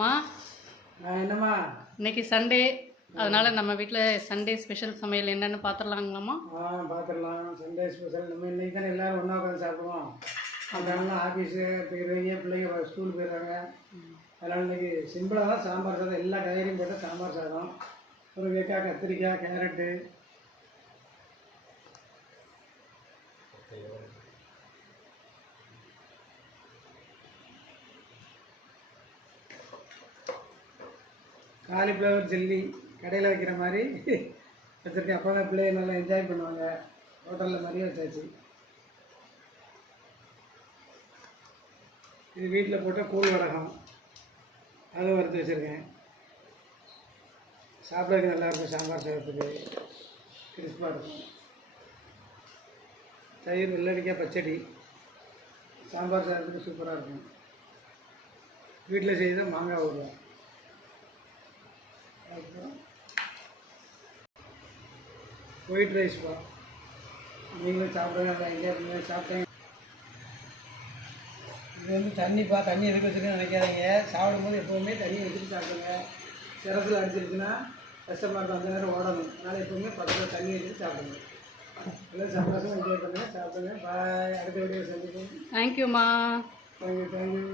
மா என்னம்மா இன்னைக்கு சண்டே, அதனால நம்ம வீட்டில் சண்டே ஸ்பெஷல் சமையல் என்னன்னு பார்த்துடலாங்களாம்மா? பார்த்துடலாம். சண்டே ஸ்பெஷல் நம்ம இன்னைக்கு தானே எல்லோரும் ஒன்றா உட்காந்து சாப்பிடுவோம். அதனால ஆஃபீஸு போயிடுவீங்க, பிள்ளைங்க ஸ்கூல் போயிடுறாங்க. அதனால் இன்னைக்கு சிம்பிளாக தான் சாம்பார் சாதம், எல்லா காய்கறியும் போட்டு சாம்பார் சாதம். ஒரு வெக்காய், கத்திரிக்காய், கேரட்டு, காலிஃப்ளவர் சில்லி கடையில் வைக்கிற மாதிரி வச்சுருக்கேன். அப்போ தான் பிள்ளைங்க நல்லா என்ஜாய் பண்ணுவாங்க. ஹோட்டலில் மாதிரியே வச்சாச்சு. இது வீட்டில் போட்ட கூழ் வடகம், அதுவும் வறுத்து வச்சுருக்கேன். சாப்பிட்றதுக்கு நல்லாயிருக்கும். சாம்பார் சாதத்துக்கு கிறிஸ்பாக இருக்கும். தயிர், வெள்ளரிக்காய் பச்சடி சாம்பார் சாதத்துக்கு சூப்பராக இருக்கும். வீட்டில் செய்த மாங்காய் ஊறுகாய். அப்புறம் ஒயிட் ரைஸ்ப்பா, நீங்களும் சாப்பிடுங்க. நல்லா என்ஜாய் பண்ணுங்க. சாப்பிட்டேன். இது வந்து தண்ணிப்பா, தண்ணி எதுக்கு வச்சுருக்கேன்னு நினைக்காதீங்க. சாப்பிடும்போது எப்போவுமே தண்ணி வச்சுட்டு சாப்பிடுங்க. சிரத்தில் அடிச்சிருச்சுன்னா கஷ்டமாக இருக்கும், அந்த நேரம் ஓடணும். அதனால் எப்போவுமே பக்கத்தில் தண்ணி வச்சுட்டு சாப்பிடுங்க. எல்லாம் சந்தோஷமாக என்ஜாய் பண்ணுங்கள். சாப்பிடுங்க. பாய். அடுத்த வீடியோ சந்திப்போம். தேங்க்யூம்மா. தேங்க்யூ.